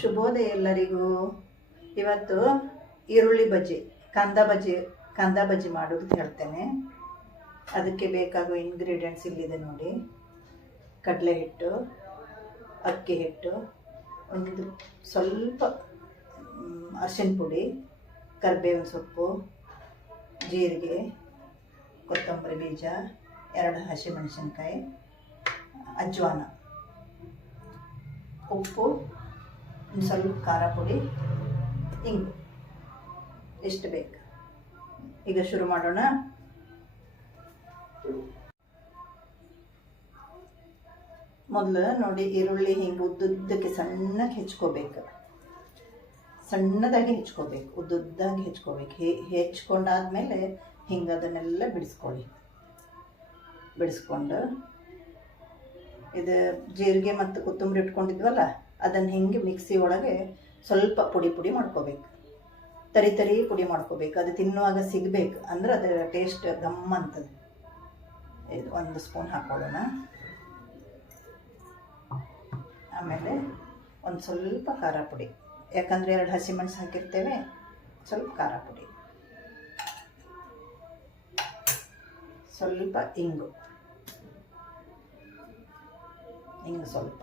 ಶುಭೋದಯ ಎಲ್ಲರಿಗೂ ಇವತ್ತು ಈರುಳ್ಳಿ ಬಜ್ಜಿ, ಕಂದ ಬಜ್ಜಿ ಕಂದ ಬಜ್ಜಿ ಮಾಡೋದು ಹೇಳ್ತೇನೆ. ಅದಕ್ಕೆ ಬೇಕಾಗುವ ಇಂಗ್ರೀಡಿಯೆಂಟ್ಸ್ ಇಲ್ಲಿದೆ ನೋಡಿ. ಕಡಲೆ ಹಿಟ್ಟು, ಅಕ್ಕಿ ಹಿಟ್ಟು, ಒಂದು ಸ್ವಲ್ಪ ಅರ್ಶಿನ ಪುಡಿ, ಕರಿಬೇವಿನ ಸೊಪ್ಪು, ಜೀರಿಗೆ, ಕೊತ್ತಂಬರಿ ಬೀಜ, ಎರಡು ಹಸಿಮೆಣಸಿನ್ಕಾಯಿ, ಅಜ್ವಾನ, ಉಪ್ಪು ಒಂದು ಸ್ವಲ್ಪ ಖಾರ ಪುಡಿ, ಹಿಂಗೆ, ಎಷ್ಟು ಬೇಕು? ಈಗ ಶುರು ಮಾಡೋಣ. ಮೊದಲು ನೋಡಿ ಈರುಳ್ಳಿ ಹಿಂಗೆ ಉದ್ದುದ್ದಕ್ಕೆ ಸಣ್ಣಗೆ ಹೆಚ್ಕೋಬೇಕು. ಸಣ್ಣದಾಗಿ ಹೆಚ್ಕೋಬೇಕು, ಉದ್ದುದ್ದಾಗಿ ಹೆಚ್ಕೋಬೇಕು. ಹೆ, ಹೆಚ್ಕೊಂಡಾದ್ಮೇಲೆ ಹಿಂಗೆ ಅದನ್ನೆಲ್ಲ ಬಿಡಿಸ್ಕೊಳ್ಳಿ. ಬಿಡಿಸ್ಕೊಂಡು ಇದು ಜೀರಿಗೆ ಮತ್ತು ಕೊತ್ತಂಬರಿ ಇಟ್ಕೊಂಡಿದ್ವಲ್ಲ ಅದನ್ನು ಹಿಂಗೆ ಮಿಕ್ಸಿ ಒಳಗೆ ಸ್ವಲ್ಪ ಪುಡಿ ಪುಡಿ ಮಾಡ್ಕೋಬೇಕು. ತರಿ ತರಿ ಪುಡಿ ಮಾಡ್ಕೋಬೇಕು. ಅದು ತಿನ್ನುವಾಗ ಸಿಗಬೇಕು. ಅಂದ್ರೆ ಅದರ ಟೇಸ್ಟ್ ಗಮ್ಮ ಅಂತದೆ. ಇದು ಒಂದು ಸ್ಪೂನ್ ಹಾಕೊಳ್ಳೋಣ. ಆಮೇಲೆ ಒಂದು ಸ್ವಲ್ಪ ಖಾರ ಪುಡಿ. ಯಾಕಂದರೆ ಎರಡು ಹಸಿಮೆಣಸು ಹಾಕಿರ್ತೇವೆ. ಸ್ವಲ್ಪ ಖಾರ ಪುಡಿ. ಸ್ವಲ್ಪ ಇಂಗು. ಇಂಗು ಸ್ವಲ್ಪ.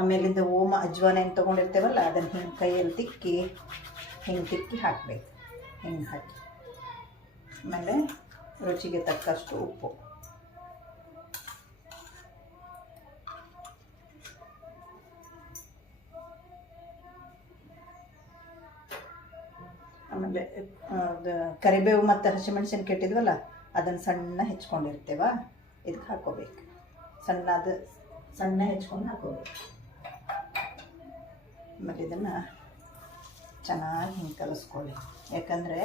ಆಮೇಲಿಂದ ಓಮ, ಅಜ್ವಾನ ಏನು ತೊಗೊಂಡಿರ್ತೇವಲ್ಲ, ಅದನ್ನು ಹಿಂಗೆ ಕೈಯಲ್ಲಿ ತಿಕ್ಕಿ, ಹಿಂಗೆ ತಿಕ್ಕಿ ಹಾಕಬೇಕು. ಹಿಂಗೆ ಹಾಕಿ. ಆಮೇಲೆ ರುಚಿಗೆ ತಕ್ಕಷ್ಟು ಉಪ್ಪು. ಆಮೇಲೆ ಕರಿಬೇವು ಮತ್ತು ಹಸಿಮೆಣಸಿನ ಕೆಟ್ಟಿದ್ವಲ್ಲ, ಅದನ್ನು ಸಣ್ಣ ಹೆಚ್ಕೊಂಡಿರ್ತೇವ. ಇದಕ್ಕೆ ಹಾಕೋಬೇಕು. ಸಣ್ಣ ಅದು ಸಣ್ಣ ಹೆಚ್ಕೊಂಡು ಹಾಕೋಬೇಕು. ಆಮೇಲೆ ಇದನ್ನು ಚೆನ್ನಾಗಿ ಹಿಂಗೆ ಕಲಿಸ್ಕೊಳ್ಳಿ. ಯಾಕಂದರೆ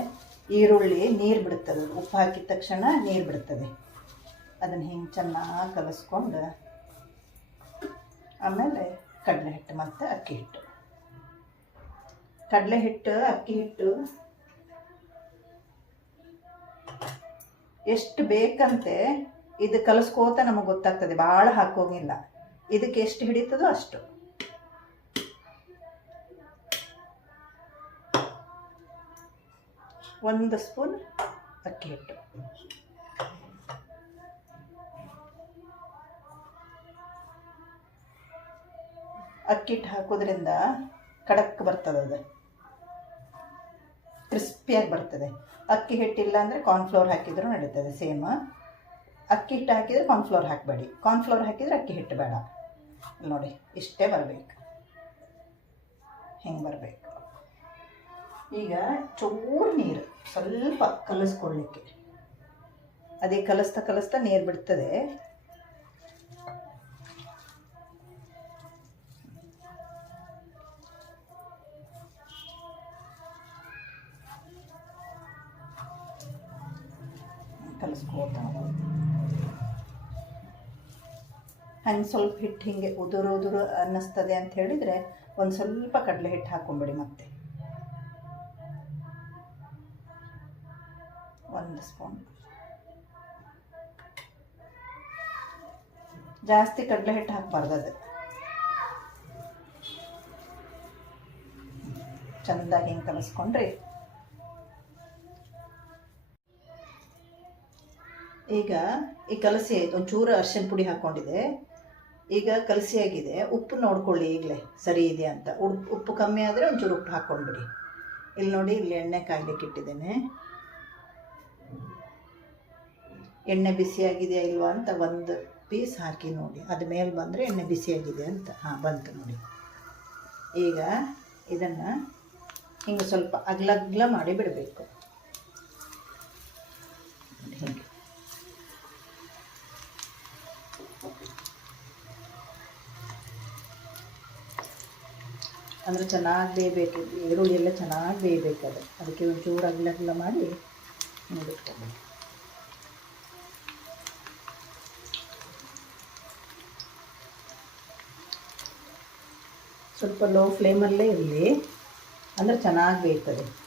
ಈರುಳ್ಳಿ ನೀರು ಬಿಡುತ್ತದೆ ಉಪ್ಪು ಹಾಕಿದ ತಕ್ಷಣ ನೀರು ಬಿಡ್ತದೆ. ಅದನ್ನು ಹಿಂಗೆ ಚೆನ್ನಾಗಿ ಕಲಿಸ್ಕೊಂಡು ಆಮೇಲೆ ಕಡಲೆ ಹಿಟ್ಟು ಮತ್ತು ಅಕ್ಕಿ ಹಿಟ್ಟು. ಕಡಲೆ ಹಿಟ್ಟು ಅಕ್ಕಿ ಹಿಟ್ಟು ಎಷ್ಟು ಬೇಕಂತೆ ಇದು ಕಲಿಸ್ಕೋತ ನಮಗೆ ಗೊತ್ತಾಗ್ತದೆ. ಭಾಳ ಹಾಕೋಂಗಿಲ್ಲ. ಇದಕ್ಕೆ ಎಷ್ಟು ಹಿಡಿತದೋ ಅಷ್ಟು. ಒಂದು ಸ್ಪೂನ್ ಅಕ್ಕಿ ಹಿಟ್ಟು. ಅಕ್ಕಿ ಹಿಟ್ಟು ಹಾಕೋದ್ರಿಂದ ಖಡಕ್ ಬರ್ತದೆ ಅದು. ಕ್ರಿಸ್ಪಿಯಾಗಿ ಬರ್ತದೆ. ಅಕ್ಕಿ ಹಿಟ್ಟಿಲ್ಲ ಅಂದರೆ ಕಾರ್ನ್ಫ್ಲೋರ್ ಹಾಕಿದರೂ ನಡೀತದೆ ಸೇಮ್ ಅಕ್ಕಿ ಹಿಟ್ಟು ಹಾಕಿದರೆ ಕಾರ್ನ್ಫ್ಲೋರ್ ಹಾಕಬೇಡಿ. ಕಾರ್ನ್ಫ್ಲೋರ್ ಹಾಕಿದರೆ ಅಕ್ಕಿ ಹಿಟ್ಟು ಬೇಡ. ನೋಡಿ, ಇಷ್ಟೇ ಬರಬೇಕು. ಹಿಂಗೆ ಬರಬೇಕು. ಈಗ ಚೂರು ನೀರು, ಸ್ವಲ್ಪ ಕಲಿಸ್ಕೊಳ್ಳಿಕ್ಕೆ ಅದೇ ಕಲಿಸ್ತಾ ಕಲಿಸ್ತಾ ನೀರು ಬಿಡ್ತದೆ. ಹಂಗೆ ಸ್ವಲ್ಪ ಹಿಟ್ಟು ಹಿಂಗೆ ಉದುರು ಉದುರು ಅನ್ನಿಸ್ತದೆ ಅಂತ ಹೇಳಿದರೆ ಒಂದು ಸ್ವಲ್ಪ ಕಡಲೆ ಹಿಟ್ಟು ಹಾಕೊಂಬಿಡಿ ಮತ್ತೆ. ಒಂದು ಸ್ಪೂನ್ ಜಾಸ್ತಿ ಕಡಲೆ ಹಿಟ್ಟು ಹಾಕಬಾರ್ದು ಅದು. ಚೆಂದಾಗಿ ಹಿಂಗೆ ಕಲಸ್ಕೊಂಡ್ರಿ. ಈಗ ಈ ಕಲಸಿ ಆಯ್ತು ಒಂಚೂರು ಅರ್ಶಿನ ಪುಡಿ ಹಾಕ್ಕೊಂಡಿದೆ ಈಗ ಕಲಸಿ ಆಗಿದೆ. ಉಪ್ಪು ನೋಡ್ಕೊಳ್ಳಿ ಈಗಲೇ ಸರಿ ಇದೆ ಅಂತ. ಉಪ್ಪು ಕಮ್ಮಿ ಆದರೆ ಒಂಚೂರು ಉಪ್ಪು ಹಾಕ್ಕೊಂಡ್ಬಿಡಿ. ಇಲ್ಲಿ ನೋಡಿ ಇಲ್ಲಿ ಎಣ್ಣೆ ಕಾಯ್ಲಿಕ್ಕೆ ಇಟ್ಟಿದ್ದೇನೆ ಎಣ್ಣೆ ಬಿಸಿಯಾಗಿದೆಯಾ ಇಲ್ವಾ ಅಂತ ಒಂದು ಪೀಸ್ ಹಾಕಿ ನೋಡಿ. ಅದು ಮೇಲೆ ಬಂದರೆ ಎಣ್ಣೆ ಬಿಸಿಯಾಗಿದೆ ಅಂತ. ಹಾಂ, ಬಂತು ನೋಡಿ. ಈಗ ಇದನ್ನು ಹಿಂಗೆ ಸ್ವಲ್ಪ ಅಗ್ಲಗ್ಲ ಮಾಡಿ ಬಿಡಬೇಕು. ಹಿಂಗೆ. ಅಂದರೆ ಚೆನ್ನಾಗಿ ಬೇಯಬೇಕು. ಈರುಳ್ಳಿ ಎಲ್ಲ ಚೆನ್ನಾಗಿ ಬೇಯಬೇಕು ಅದು. ಅದಕ್ಕೆ ಒಂಚೂರು ಅಗ್ಲಗ್ಲ ಮಾಡಿ ಬಿಟ್ಕೊಬೇಕು ಸ್ವಲ್ಪ ಲೋ ಫ್ಲೇಮಲ್ಲೇ ಇರಲಿ. ಅಂದರೆ ಚೆನ್ನಾಗಿ ಬೇಯ್ತದೆ.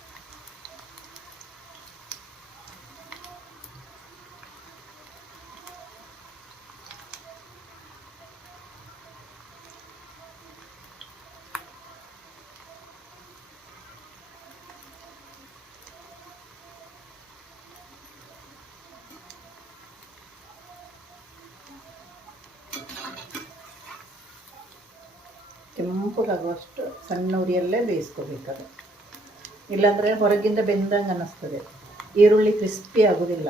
ಕೆಂಪಗಾಗುವಷ್ಟು ಸಣ್ಣ ಉರಿಯಲ್ಲೇ ಬೇಯಿಸ್ಕೋಬೇಕದು. ಇಲ್ಲಾಂದರೆ ಹೊರಗಿಂದ ಬೆಂದಂಗೆ ಅನ್ನಿಸ್ತದೆ. ಈರುಳ್ಳಿ ಕ್ರಿಸ್ಪಿ ಆಗೋದಿಲ್ಲ.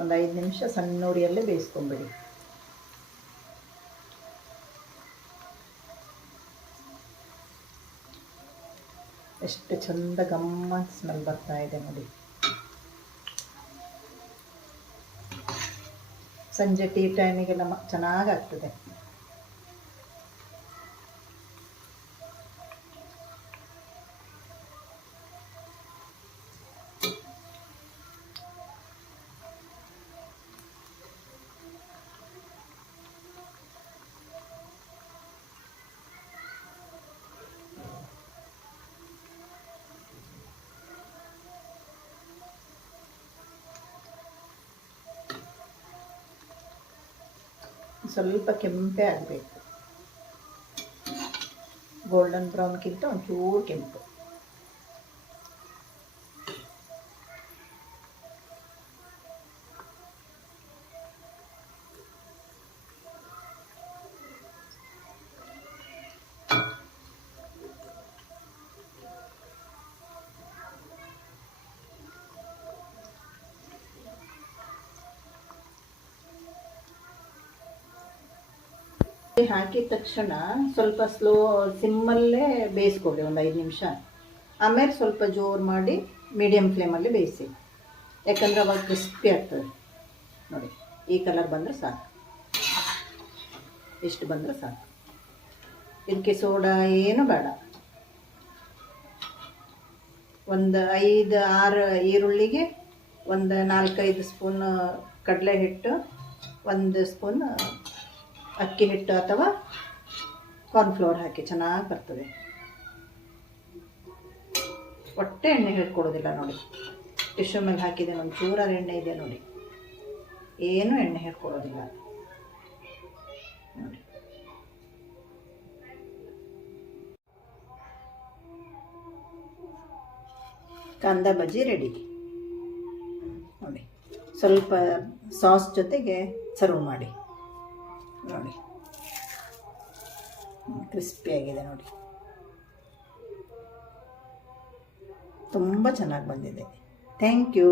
ಒಂದು ಐದು ನಿಮಿಷ ಸಣ್ಣ ಉರಿಯಲ್ಲೇ ಬೇಯಿಸ್ಕೊಂಬಿಡಿ. ಎಷ್ಟು ಚಂದ ಗಮ್ಮ ಸ್ಮೆಲ್ ಬರ್ತಾ ಇದೆ ನೋಡಿ. ಸಂಜೆ ಟೀ ಟೈಮಿಗೆಲ್ಲ ನಮ್ಮ ಚೆನ್ನಾಗಾಗ್ತದೆ. ಸ್ವಲ್ಪ ಕೆಂಪೇ ಆಗಬೇಕು. ಗೋಲ್ಡನ್ ಬ್ರೌನ್ಗಿಂತ ಒಂಚೂರು ಕೆಂಪು. ಹಾಕಿದ ತಕ್ಷಣ ಸ್ವಲ್ಪ ಸ್ಲೋ ಸಿಮ್ಮಲ್ಲೇ ಬೇಯಿಸ್ಕೊಳ್ಳಿ ಒಂದು ಐದು ನಿಮಿಷ. ಆಮೇಲೆ ಸ್ವಲ್ಪ ಜೋರು ಮಾಡಿ ಮೀಡಿಯಮ್ ಫ್ಲೇಮಲ್ಲಿ ಬೇಯಿಸಿ. ಯಾಕಂದ್ರೆ ಅವಾಗ ಕ್ರಿಸ್ಪಿ ಆಗ್ತದೆ. ನೋಡಿ, ಈ ಕಲರ್ ಬಂದರೆ ಸಾಕು. ಇಷ್ಟು ಬಂದರೆ ಸಾಕು. ಇದಕ್ಕೆ ಸೋಡಾ ಏನು ಬೇಡ. ಒಂದು ಐದು, ಆರು ಈರುಳ್ಳಿಗೆ ಒಂದು ನಾಲ್ಕೈದು ಸ್ಪೂನ್ ಕಡಲೆ ಹಿಟ್ಟು, ಒಂದು ಸ್ಪೂನ್ ಅಕ್ಕಿ ಹಿಟ್ಟು ಅಥವಾ ಕಾರ್ನ್ಫ್ಲವರ್ ಹಾಕಿ, ಚೆನ್ನಾಗಿ ಬರ್ತದೆ. ಒಟ್ಟೆ ಎಣ್ಣೆ ಹಿಡ್ಕೊಡೋದಿಲ್ಲ ನೋಡಿ. ಟಿಶ್ಯೂ ಮೇಲೆ ಹಾಕಿದೆ ಒಂದು ಚೂರಾರು ಎಣ್ಣೆ ಇದೆ ನೋಡಿ. ಏನು ಎಣ್ಣೆ ಹಿಡ್ಕೊಡೋದಿಲ್ಲ ನೋಡಿ. ಕಾಂದ ಬಜ್ಜಿ ರೆಡಿ ನೋಡಿ. ಸ್ವಲ್ಪ ಸಾಸ್ ಜೊತೆಗೆ ಸರ್ವ್ ಮಾಡಿ. ನೋಡಿ ಕ್ರಿಸ್ಪಿಯಾಗಿದೆ ನೋಡಿ ತುಂಬ ಚೆನ್ನಾಗಿ ಬಂದಿದೆ ಥ್ಯಾಂಕ್ ಯು